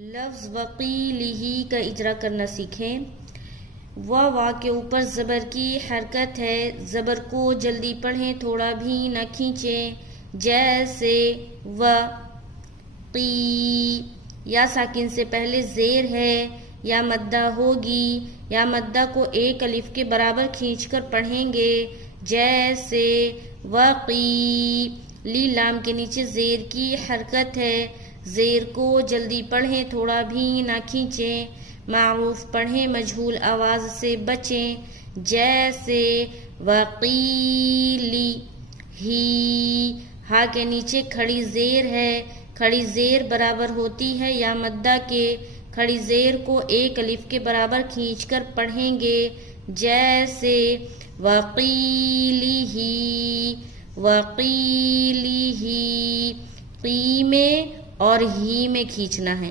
لفظ وقیلہ کا اجرا کرنا سیکھیں۔ وا کے اوپر زبر کی حرکت ہے، زبر کو جلدی پڑھیں، تھوڑا بھی نہ کھینچیں، جیسے وقی۔ یا ساکن سے پہلے زیر ہے، یا مدہ ہوگی، یا مدہ کو ایک الف کے برابر کھینچ کر پڑھیں گے، جیسے وقی۔ لی لام کے نیچے زیر کی حرکت ہے، زیر کو جلدی پڑھیں، تھوڑا بھی نہ کھینچیں، معروف پڑھیں، مجہول آواز سے بچیں، جیسے وقیلی ہی۔ ہا کے نیچے کھڑی زیر ہے، کھڑی زیر برابر ہوتی ہے یا مدہ کے، کھڑی زیر کو ایک الف کے برابر کھینچ کر پڑھیں گے، جیسے وقیلہ وقیلہ۔ قی میں اور ہی میں کھینچنا ہے۔